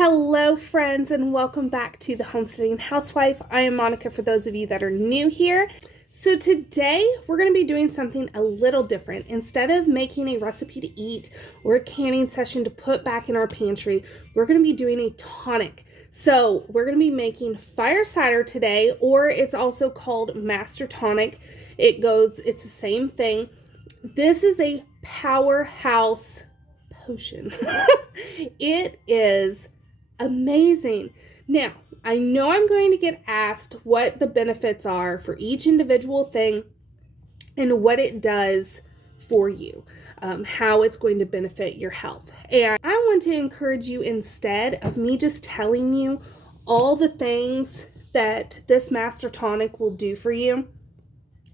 Hello friends, and welcome back to the Homesteading Housewife. I am Monica for those of you that are new here. So today we're going to be doing something a little different. Instead of making a recipe to eat or a canning session to put back in our pantry, we're going to be doing a tonic. So we're going to be making fire cider today, or it's also called master tonic. It's the same thing. This is a powerhouse potion. It is amazing. Now, I know I'm going to get asked what the benefits are for each individual thing and what it does for you, how it's going to benefit your health. And I want to encourage you, instead of me just telling you all the things that this Master Tonic will do for you,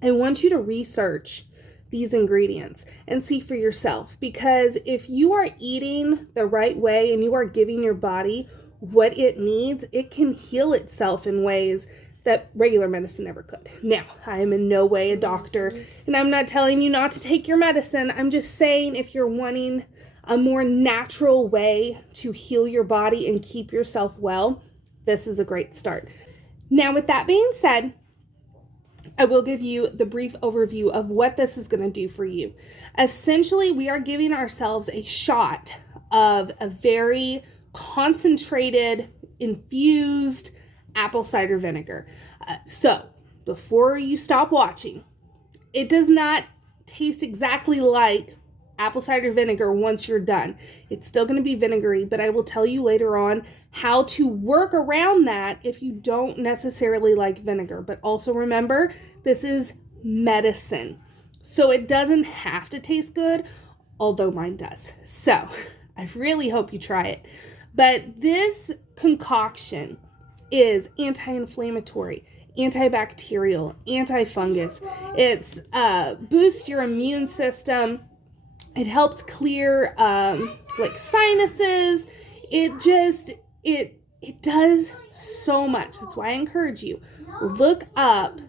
I want you to research these ingredients and see for yourself, because if you are eating the right way and you are giving your body what it needs, it can heal itself in ways that regular medicine never could. Now, I am in no way a doctor, and I'm not telling you not to take your medicine. I'm just saying, if you're wanting a more natural way to heal your body and keep yourself well, this is a great start. Now, with that being said, I will give you the brief overview of what this is going to do for you. Essentially, we are giving ourselves a shot of a very concentrated, infused apple cider vinegar. So, before you stop watching, it does not taste exactly like apple cider vinegar once you're done. It's still going to be vinegary, but I will tell you later on how to work around that if you don't necessarily like vinegar. But also remember, this is medicine, so it doesn't have to taste good, although mine does. So I really hope you try it. But this concoction is anti-inflammatory, antibacterial, antifungus. It's boosts your immune system. It helps clear like sinuses. It does so much. That's why I encourage you, look up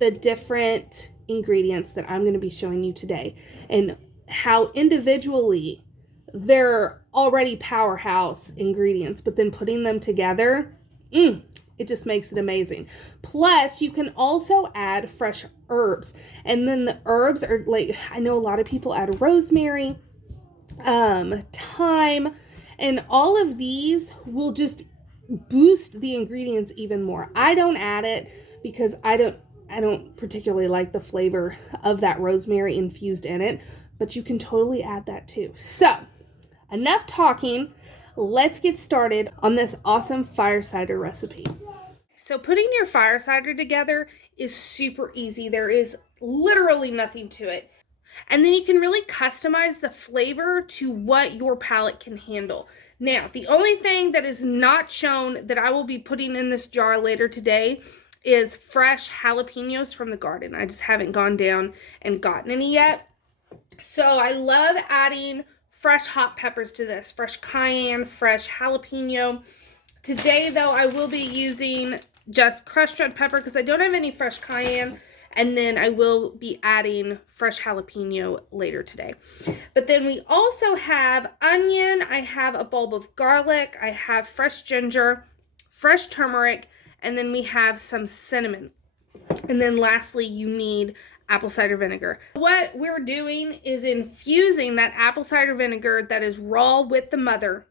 the different ingredients that I'm going to be showing you today and how individually they're already powerhouse ingredients, but then putting them together, it just makes it amazing. Plus, you can also add fresh herbs. And then the herbs are like, I know a lot of people add rosemary, thyme, and all of these will just boost the ingredients even more. I don't add it because I don't particularly like the flavor of that rosemary infused in it, but you can totally add that too. So, enough talking. Let's get started on this awesome fire cider recipe. So putting your fire cider together is super easy. There is literally nothing to it. And then you can really customize the flavor to what your palate can handle. Now, the only thing that is not shown that I will be putting in this jar later today is fresh jalapenos from the garden. I just haven't gone down and gotten any yet. So I love adding fresh hot peppers to this, fresh cayenne, fresh jalapeno. Today, though, I will be using just crushed red pepper because I don't have any fresh cayenne, and then I will be adding fresh jalapeno later today. But then we also have onion, I have a bulb of garlic, I have fresh ginger, fresh turmeric, and then we have some cinnamon. And then lastly, you need apple cider vinegar. What we're doing is infusing that apple cider vinegar that is raw with the mother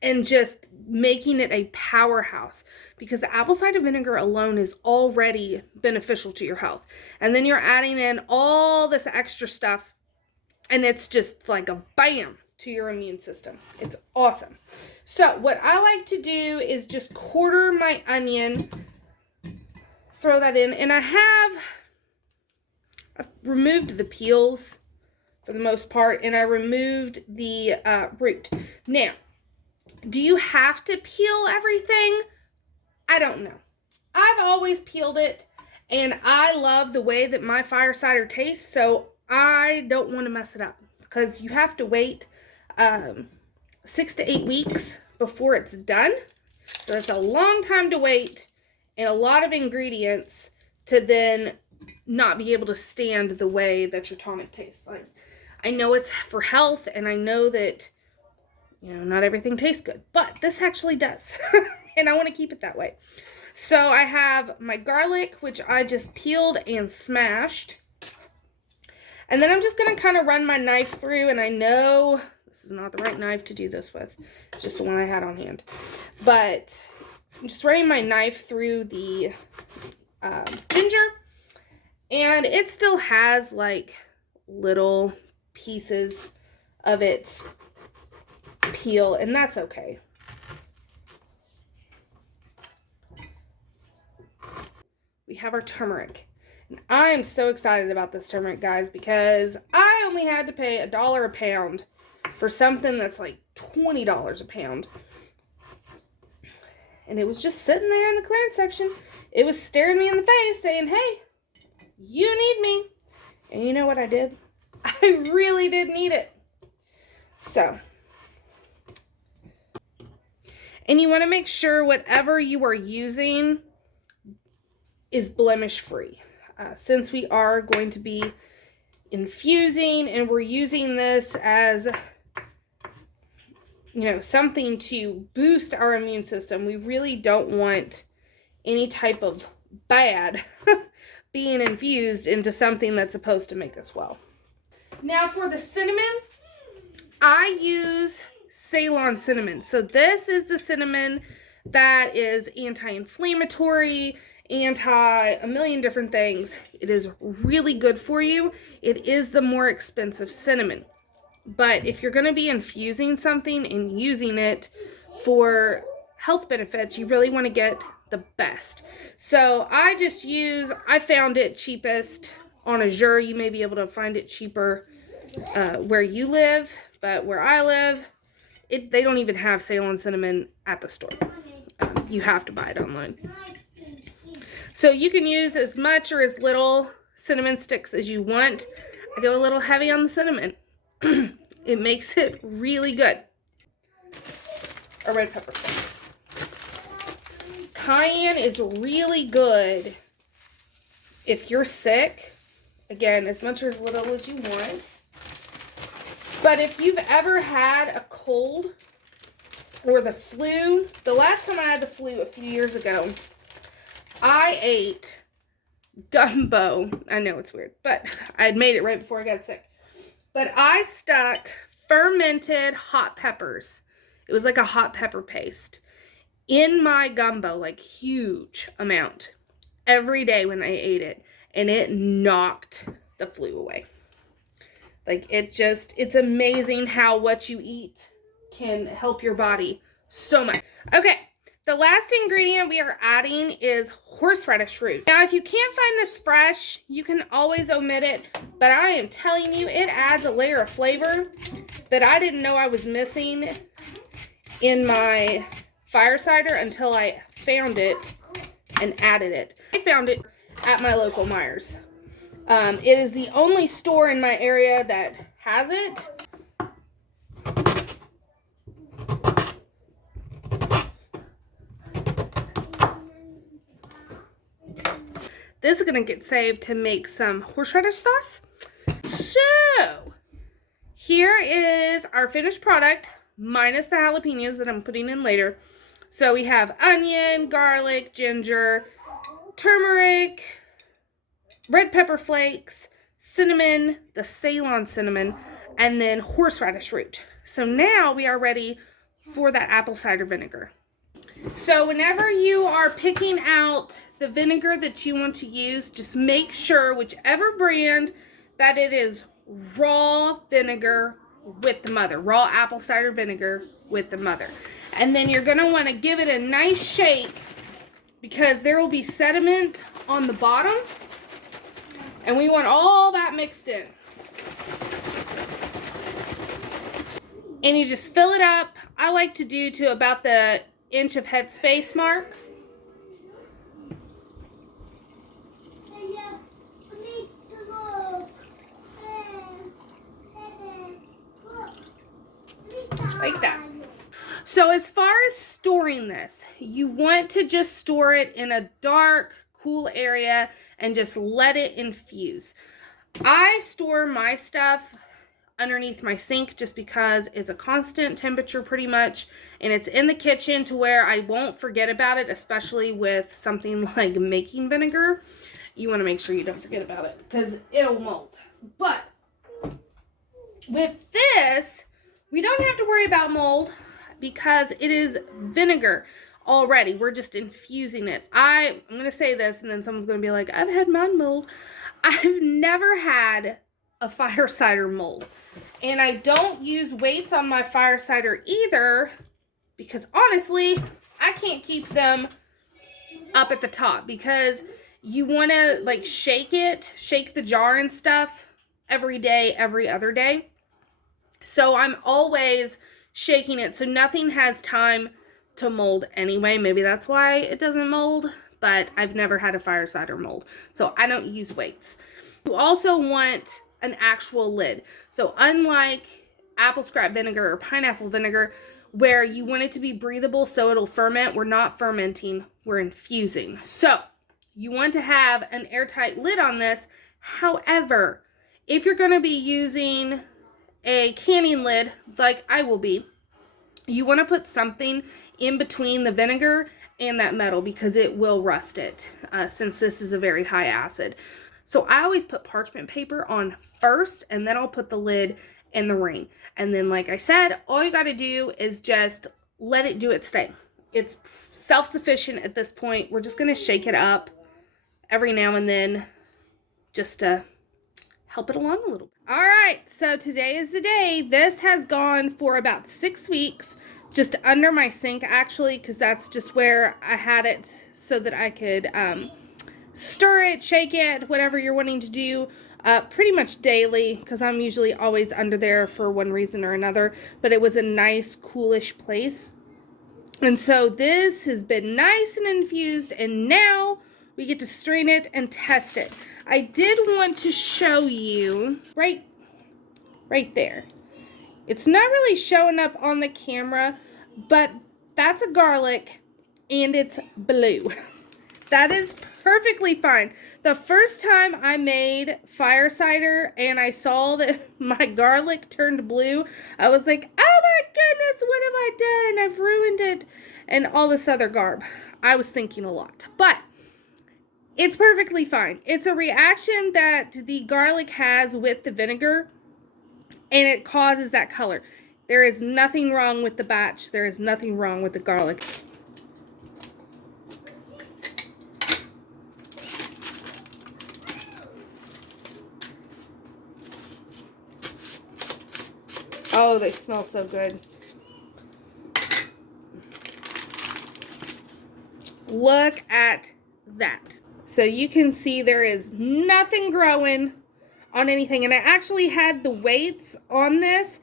and just making it a powerhouse, because the apple cider vinegar alone is already beneficial to your health. And then you're adding in all this extra stuff, and it's just like a bam to your immune system. It's awesome. So what I like to do is just quarter my onion, throw that in, and I've removed the peels for the most part, and I removed the root. Now, do you have to peel everything? I don't know. I've always peeled it, and I love the way that my fire cider tastes, so I don't want to mess it up, because you have to wait 6 to 8 weeks before it's done. So it's a long time to wait and a lot of ingredients to then not be able to stand the way that your tonic tastes like. I know it's for health, and I know that You know, not everything tastes good, but this actually does. And I want to keep it that way. So I have my garlic, which I just peeled and smashed. And then I'm just going to kind of run my knife through, and I know this is not the right knife to do this with. It's just the one I had on hand. But I'm just running my knife through the ginger, and it still has like little pieces of its peel, and that's okay. We have our turmeric. And I am so excited about this turmeric, guys, because I only had to pay $1 a pound for something that's like $20 a pound. And it was just sitting there in the clearance section. It was staring me in the face saying, hey, you need me. And you know what I did? I really did need it. So, and you want to make sure whatever you are using is blemish free. Since we are going to be infusing and we're using this as, you know, something to boost our immune system, we really don't want any type of bad being infused into something that's supposed to make us well. Now for the cinnamon, I use Ceylon cinnamon. So this is the cinnamon that is anti-inflammatory, a million different things. It is really good for you. It is the more expensive cinnamon. But if you're going to be infusing something and using it for health benefits, you really want to get the best. So I found it cheapest on Azure. You may be able to find it cheaper where you live, but where I live, they don't even have Ceylon cinnamon at the store. You have to buy it online. So you can use as much or as little cinnamon sticks as you want. I go a little heavy on the cinnamon. It makes it really good. Or red pepper flakes. Cayenne is really good if you're sick. Again, as much or as little as you want. But if you've ever had a cold or the flu, the last time I had the flu a few years ago, I ate gumbo. I know it's weird, but I had made it right before I got sick. But I stuck fermented hot peppers. It was like a hot pepper paste in my gumbo, like huge amount, every day when I ate it. And it knocked the flu away. Like it's amazing how what you eat can help your body so much. Okay. The last ingredient we are adding is horseradish root. Now, if you can't find this fresh, you can always omit it, but I am telling you, it adds a layer of flavor that I didn't know I was missing in my fire cider until I found it and added it. I found it at my local Meijer's. It is the only store in my area that has it. This is going to get saved to make some horseradish sauce. So, here is our finished product, minus the jalapenos that I'm putting in later. So, we have onion, garlic, ginger, turmeric, red pepper flakes, cinnamon, the Ceylon cinnamon, and then horseradish root. So, now we are ready for that apple cider vinegar. So whenever you are picking out the vinegar that you want to use, just make sure, whichever brand, that it is raw vinegar with the mother. Raw apple cider vinegar with the mother. And then you're going to want to give it a nice shake because there will be sediment on the bottom. And we want all that mixed in. And you just fill it up. I like to do to about the inch of headspace mark. Like that. So as far as storing this, you want to just store it in a dark, cool area and just let it infuse. I store my stuff underneath my sink just because it's a constant temperature pretty much, and it's in the kitchen to where I won't forget about it, especially with something like making vinegar. You want to make sure you don't forget about it because it'll mold. But with this, we don't have to worry about mold because it is vinegar already. We're just infusing it. I'm going to say this and then someone's going to be like, I've had mine mold. I've never had a fire cider mold. And I don't use weights on my fire cider either because honestly, I can't keep them up at the top because you want to like shake the jar and stuff every day, every other day. So I'm always shaking it so nothing has time to mold anyway. Maybe that's why it doesn't mold, but I've never had a fire cider mold. So I don't use weights. You also want an actual lid. So unlike apple scrap vinegar or pineapple vinegar, where you want it to be breathable so it'll ferment, we're not fermenting, we're infusing. So you want to have an airtight lid on this. However, if you're going to be using a canning lid, like I will be, you want to put something in between the vinegar and that metal because it will rust it, since this is a very high acid. So I always put parchment paper on first, and then I'll put the lid and the ring. And then, like I said, all you got to do is just let it do its thing. It's self-sufficient at this point. We're just going to shake it up every now and then just to help it along a little bit. All right, so today is the day. This has gone for about 6 weeks, just under my sink actually, because that's just where I had it so that I could stir it, shake it, whatever you're wanting to do, pretty much daily, because I'm usually always under there for one reason or another, but it was a nice, coolish place. And so this has been nice and infused, and now we get to strain it and test it. I did want to show you right there. It's not really showing up on the camera, but that's a garlic and it's blue. That is perfectly fine. The first time I made fire cider and I saw that my garlic turned blue, I was like, oh my goodness, what have I done? I've ruined it. And all this other garb. I was thinking a lot. But it's perfectly fine. It's a reaction that the garlic has with the vinegar, and it causes that color. There is nothing wrong with the batch. There is nothing wrong with the garlic. Oh, they smell so good. Look at that. So you can see there is nothing growing on anything. And I actually had the weights on this,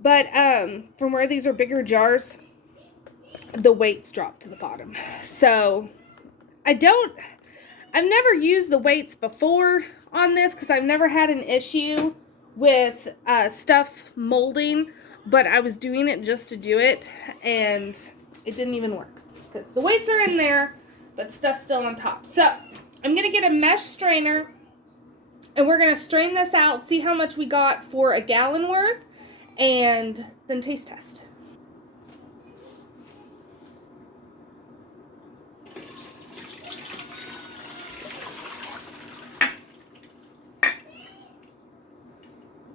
but from where these are bigger jars, the weights drop to the bottom. So I've never used the weights before on this because I've never had an issue with stuff molding, but I was doing it just to do it, and it didn't even work because the weights are in there, but stuff's still on top. So I'm going to get a mesh strainer, and we're going to strain this out, see how much we got for a gallon worth, and then taste test.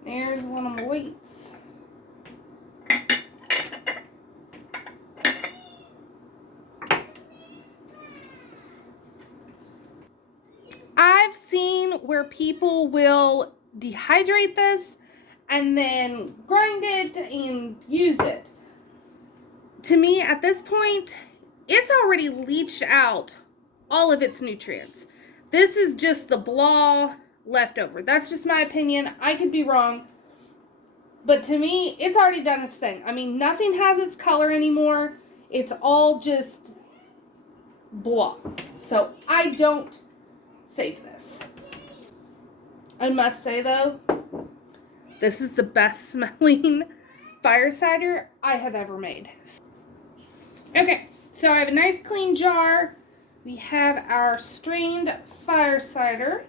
There's one of my weights. I've seen where people will dehydrate this and then grind it and use it. To me, at this point, it's already leached out all of its nutrients. This is just the blah leftover. That's just my opinion. I could be wrong. But to me, it's already done its thing. I mean, nothing has its color anymore. It's all just blah. So I don't save this. I must say though, this is the best smelling fire cider I have ever made. Okay, so I have a nice clean jar. We have our strained fire cider.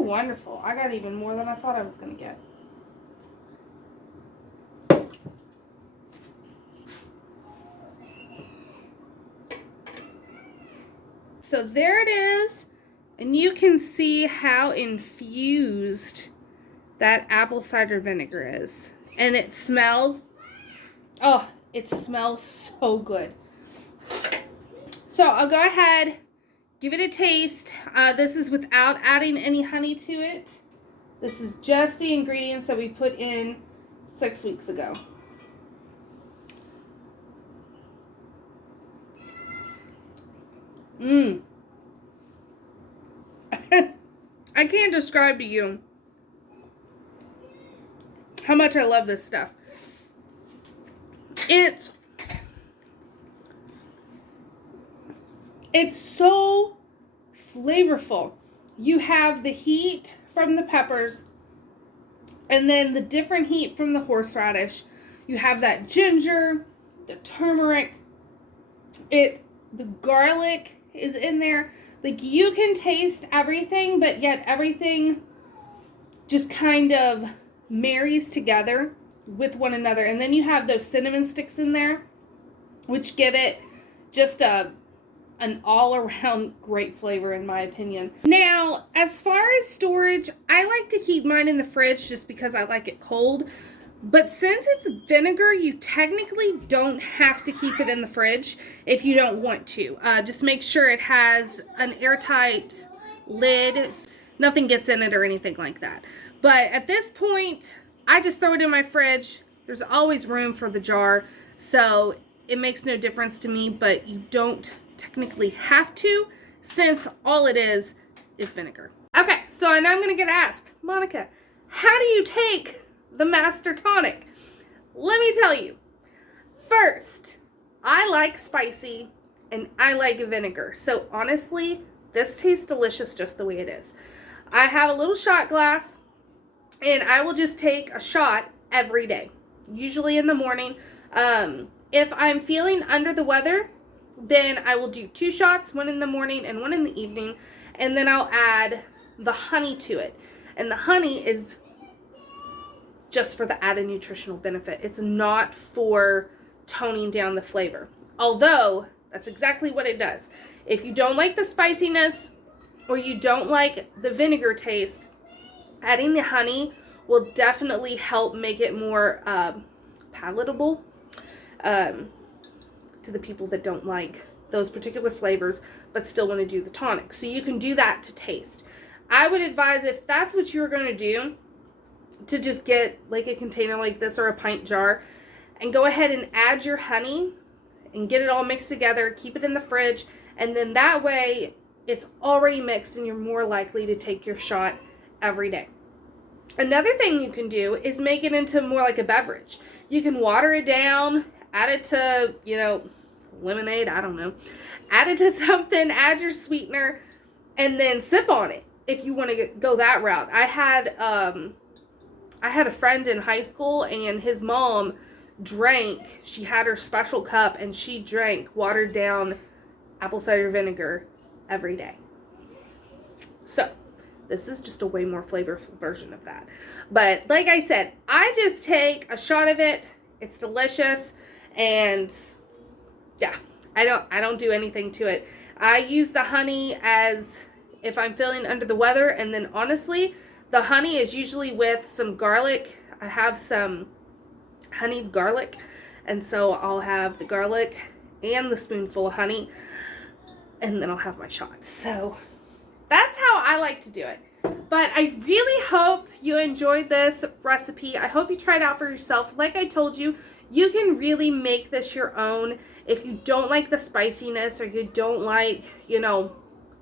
wonderful. I got even more than I thought I was going to get. So there it is. And you can see how infused that apple cider vinegar is. And it smells, oh, it smells so good. So I'll go ahead, give it a taste. This is without adding any honey to it. This is just the ingredients that we put in 6 weeks ago. Mmm. I can't describe to you how much I love this stuff. It's so flavorful. You have the heat from the peppers and then the different heat from the horseradish. You have that ginger, the turmeric, the garlic is in there. Like, you can taste everything, but yet everything just kind of marries together with one another. And then you have those cinnamon sticks in there, which give it just an all-around great flavor, in my opinion. Now, as far as storage, I like to keep mine in the fridge just because I like it cold. But since it's vinegar, you technically don't have to keep it in the fridge if you don't want to. Just make sure it has an airtight lid. Nothing gets in it or anything like that. But at this point, I just throw it in my fridge. There's always room for the jar, so it makes no difference to me, but you don't technically have to, since all it is vinegar. Okay, so I know I'm going to get asked, Monica, how do you take the Master Tonic? Let me tell you. First, I like spicy and I like vinegar. So honestly, this tastes delicious just the way it is. I have a little shot glass and I will just take a shot every day, usually in the morning. If I'm feeling under the weather, then I will do 2 shots, one in the morning and one in the evening, and then I'll add the honey to it. And the honey is just for the added nutritional benefit. It's not for toning down the flavor. Although, that's exactly what it does. If you don't like the spiciness or you don't like the vinegar taste, adding the honey will definitely help make it more palatable to the people that don't like those particular flavors but still want to do the tonic. So you can do that to taste. I would advise, if that's what you're going to do, to just get like a container like this or a pint jar and go ahead and add your honey and get it all mixed together, keep it in the fridge, and then that way it's already mixed and you're more likely to take your shot every day. Another thing you can do is make it into more like a beverage. You can water it down, add it to, lemonade, I don't know. Add it to something, add your sweetener, and then sip on it if you want to go that route. I had a friend in high school and his mom drank, she had her special cup and she drank watered down apple cider vinegar every day. So this is just a way more flavorful version of that. But like I said, I just take a shot of it. It's delicious. And yeah, I don't do anything to it. I use the honey as if I'm feeling under the weather. And then honestly, the honey is usually with some garlic. I have some honeyed garlic. And so I'll have the garlic and the spoonful of honey. And then I'll have my shots. So that's how I like to do it. But I really hope you enjoyed this recipe. I hope you try it out for yourself. Like I told you, you can really make this your own. If you don't like the spiciness or you don't like,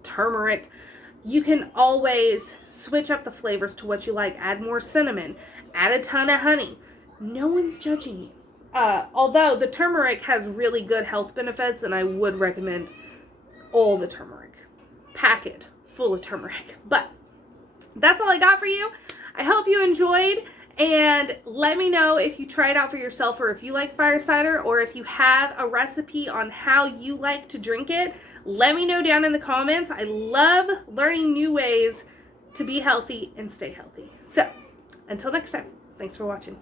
turmeric, you can always switch up the flavors to what you like. Add more cinnamon. Add a ton of honey. No one's judging you. Although the turmeric has really good health benefits, and I would recommend all the turmeric. Packet full of turmeric. But that's all I got for you. I hope you enjoyed, and let me know if you try it out for yourself, or if you like fire cider, or if you have a recipe on how you like to drink it. Let me know down in the comments. I love learning new ways to be healthy and stay healthy. So until next time, thanks for watching.